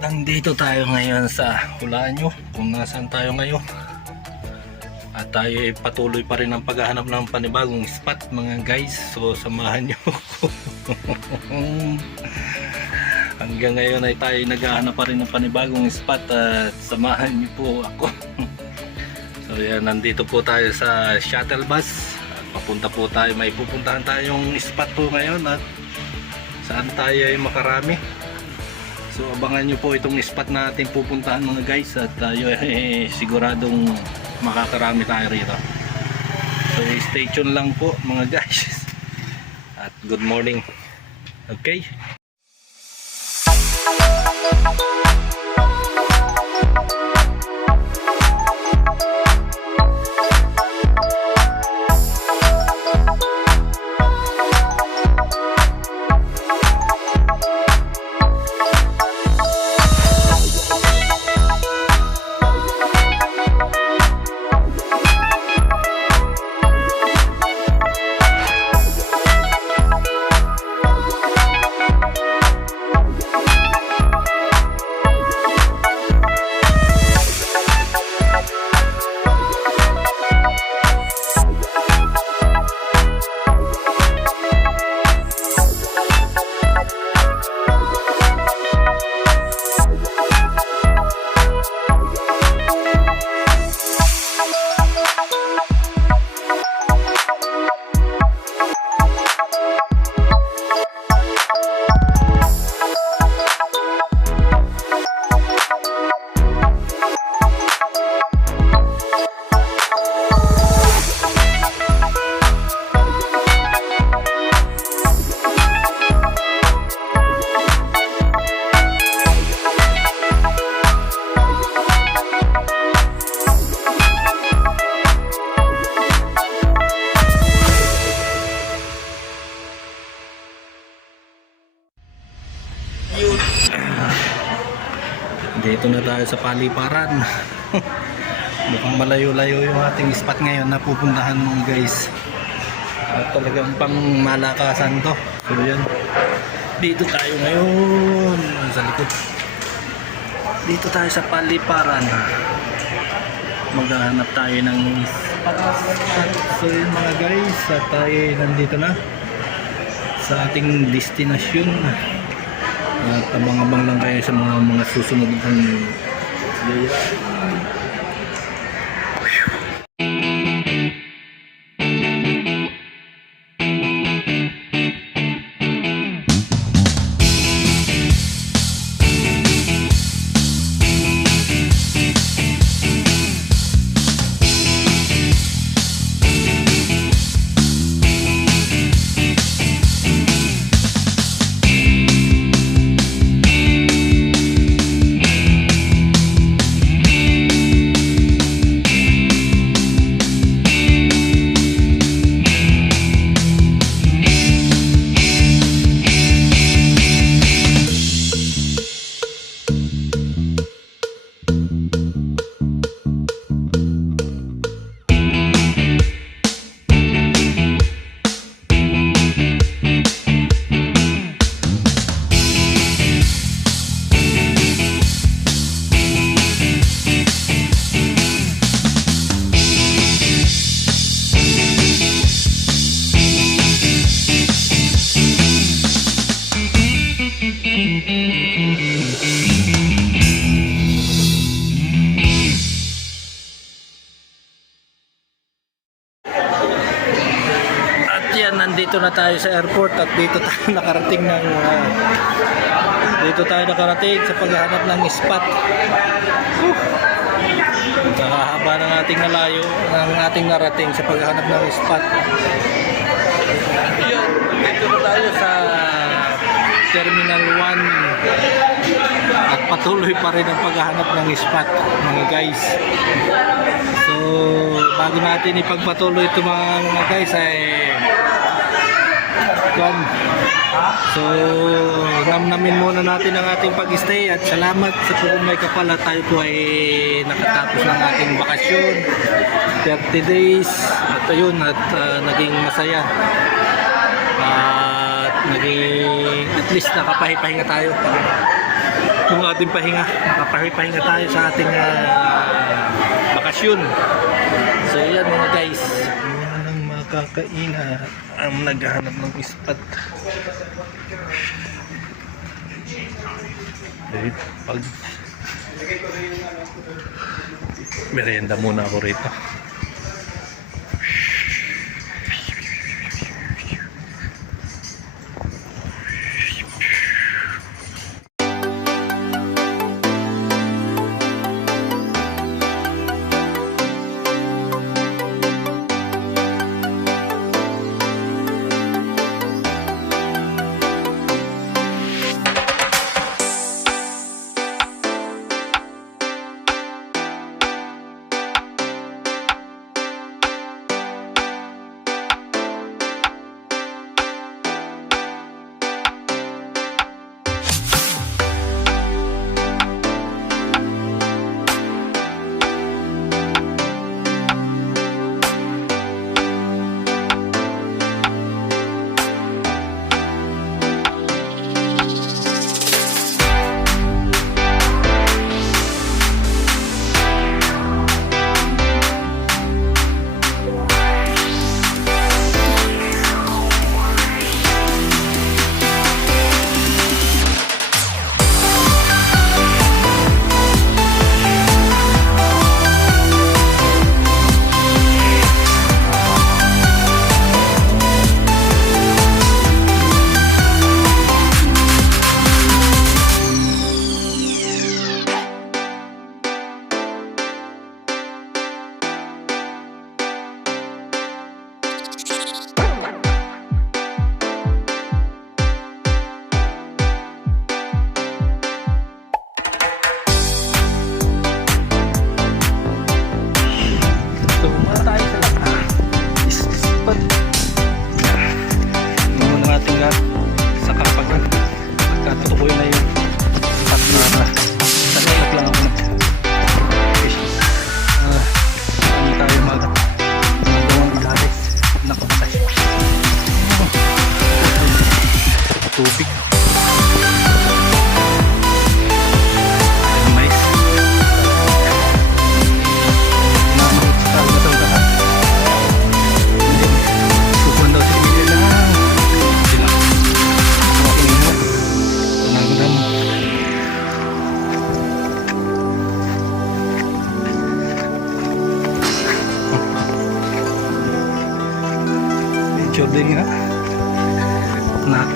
Nandito tayo ngayon sa hulaan nyo kung nasaan tayo ngayon, at tayo ay patuloy pa rin ang paghahanap ng panibagong spot mga guys, so samahan nyo. Hanggang ngayon ay tayo naghahanap pa rin ng panibagong spot at samahan nyo po ako. So yan, nandito po tayo sa shuttle bus at papunta po tayo, may pupuntahan tayong spot po ngayon at saan tayo ay makarami. So abangan nyo po itong spot natin pupuntahan mga guys, at tayo siguradong makakarami tayo rito. So stay tuned lang po mga guys, at good morning. Okay. Dito na tayo sa paliparan. Mukhang malayo-layo yung ating spot ngayon na pupuntahan mga guys, at talagang pang malakasan to. So yan, dito tayo ngayon sa likod. Dito tayo sa paliparan, maghahanap tayo ng spot. So yun mga guys, at tayo nandito na sa ating destinasyon. At abang-abang lang kayo sa mga susunod ng video. Nandito na tayo sa airport, at dito tayo nakarating sa paghahanap ng spot. Haba ng ating nalayo, ng ating narating sa paghahanap ng spot. Yun, dito na tayo sa Terminal 1 at patuloy pa rin ang paghahanap ng spot, mga guys. So, bago natin ipagpatuloy ito mga guys ay so, namnamin muna natin ang ating pag-stay at salamat sa kung may kapala tayo po ay nakatapos ng ating bakasyon 30 days at ayun at naging masaya at naging at least nakapahipahinga tayo yung ating pahinga, nakapahipahinga tayo sa ating bakasyon. So yan mga guys, walang makakaina ang naghahanap ng spot. Pag merienda muna ako rito. Tubig. Mais. Sukuan daw si Emilio lang. Sila. Makinig mo. Nangdam. Medyo din nga. Na.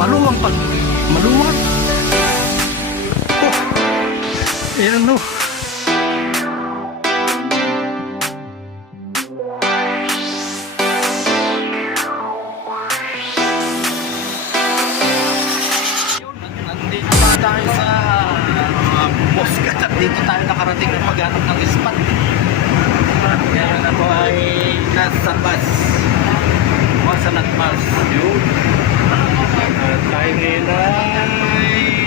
Maluwang pag maluwang. Oh, ayan no. Nandito na tayo sa Boscat at dito tayo nakarating ng paghanap ng spot. Ngayon ako ay nasa bus. Sa Nagpas. Yun. At tayo ngayon ay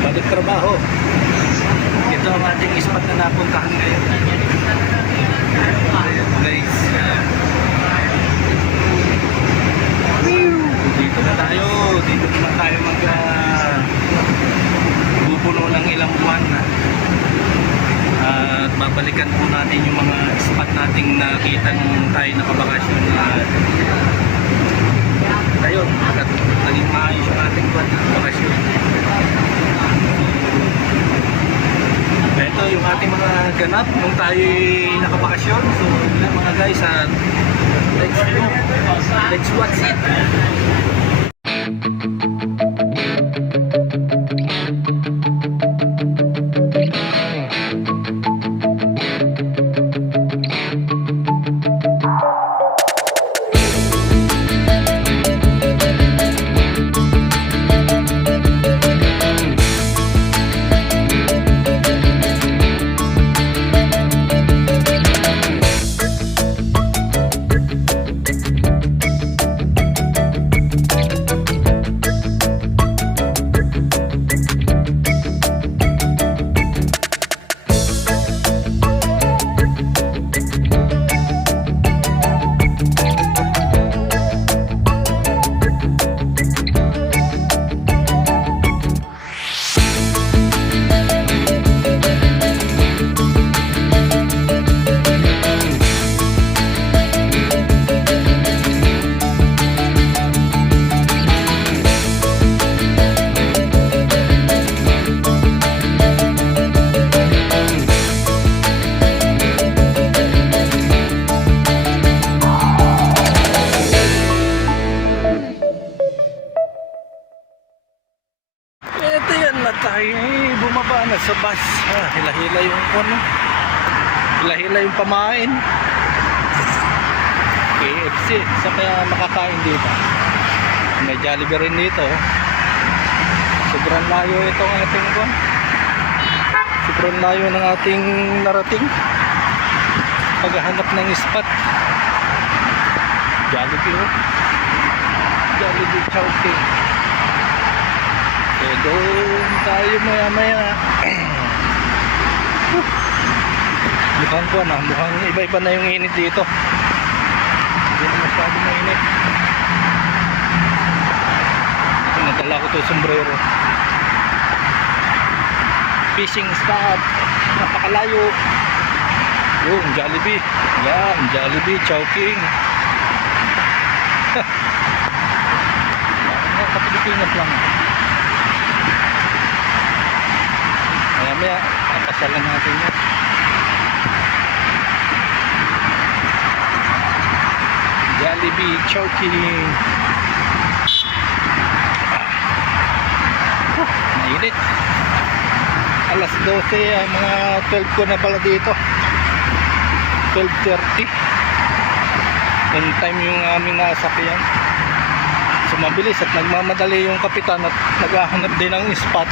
balik trabaho. Ito ang ating spot na napuntahan ngayon. Guys. Dito na tayo. Dito na tayo bubuno ng ilang buwan. At babalikan po natin yung mga spot nating nakita nung tayo nakabakasyon. Ayun, naging maayos yung ating buwan na bakasyon. Ito yung ating mga ganap nung tayo nakabakasyon. So yun mga guys, let's watch it. sa bus. Hila-hila yung ano. Hila-hila yung pamain. KFC. Sa kaya makakain dito. May Jollibee rin dito. Sobrang layo itong ating buwan. Sobrang layo ng ating narating. Paghahanap ng spot. Jollibee. Jollibee Chowking. So doon tayo maya-maya. Mukhang ko na. Mukhang iba-iba na yung init dito. Hindi na masyadong mainit. Nadala ko to sombrero. Fishing spot. Napakalayo. Yung Jollibee. Yan, Jollibee Chowking. Sa Pilipinas lang. Maya papasalan natin yan. Jollibee Chowking. Mainit. Alas 12, mga 12 ko na pala dito. 12:30. On time yung aming nasakyan. So mabilis at nagmamadali yung kapitan at naghahanap din ng spot.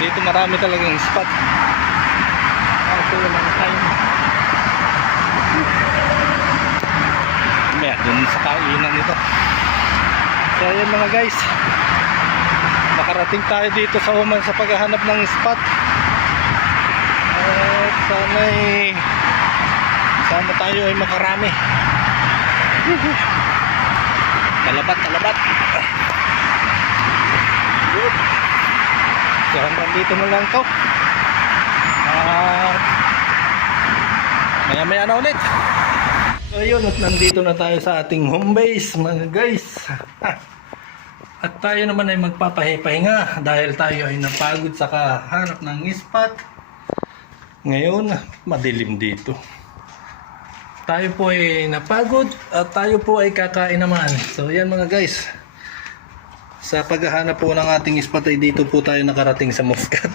Dito marami talagang spot. Ito yung mga time. Dun sa kainan nito. So ayan mga guys, nakarating tayo dito sa Oman sa paghahanap ng spot. At sana tayo ay makarami. Talabat. Good. So hanggang dito na lang to. Maya na ulit. So ayun, at nandito na tayo sa ating home base mga guys. At tayo naman ay magpapahinga dahil tayo ay napagod sa kahanap ng spot. Ngayon, madilim dito. Tayo po ay napagod at tayo po ay kakain naman. So yan mga guys. Sa paghahanap po ng ating spot ay dito po tayo nakarating sa Muscat.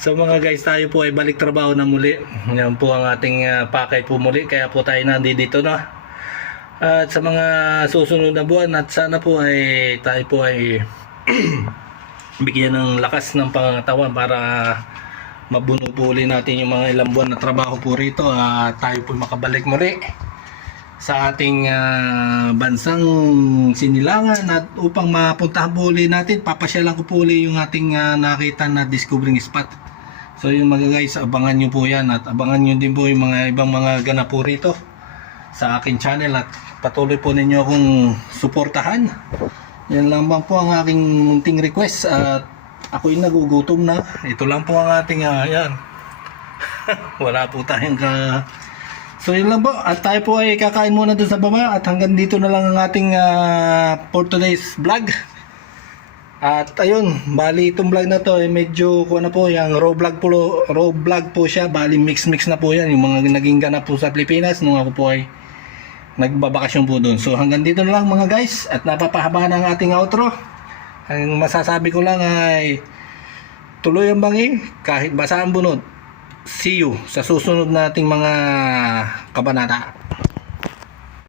So mga guys, tayo po ay balik trabaho na muli. Yan po ang ating pakay po muli. Kaya po tayo nandito na. At sa mga susunod na buwan at sana po ay tayo po ay bigyan ng lakas ng pangangatawan para mabuno po ulit natin yung mga ilang buwan na trabaho po rito. Tayo po makabalik muli sa ating bansang sinilangan at upang mapuntahan po ulit natin, papasyalan ko po ulit yung ating nakita na discovering spot. So yung mga guys, abangan nyo po yan at abangan nyo din po yung mga ibang mga ganap po rito sa aking channel at patuloy po ninyo akong suportahan. Yan lang po ang aking munting request at ako'y nagugutom na. Ito lang po ang ating yan. Wala po tayong So yun lang po at tayo po ay kakain muna dun sa baba at hanggang dito na lang ang ating for today's vlog. At ayun, bali itong vlog na to ay medyo kuha na po, yung raw vlog po siya, bali mix na po yan, yung mga naging ganap po sa Pilipinas nung ako po ay nagbabakasyon po doon. So hanggang dito na lang mga guys at napapahaba ng ating outro. Ang masasabi ko lang ay tuloy ang bangi kahit basa ang bunod. See you sa susunod nating mga kabanata.